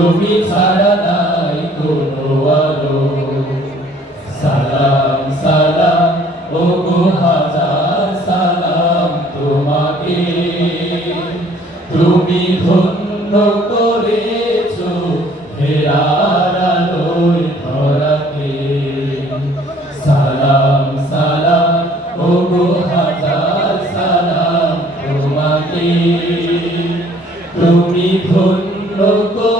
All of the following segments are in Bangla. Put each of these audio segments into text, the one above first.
তুমি ছাড়া নাই কোনো আলো। সালাম সালাম, ও গো হাজার সালাম তোমাকে। তুমি ধন্য করেছ হেরার আলোয় ধরাকে সালাম সালাম, ও গো হাজার সালাম তোমাকে। তুমি ধন্য করেছ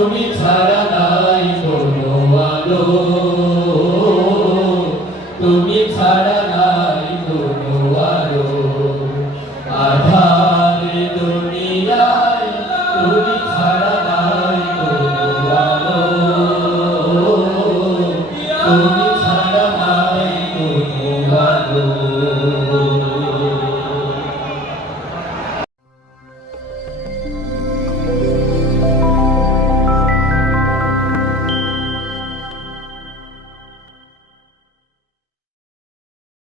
তুমি ছাড়া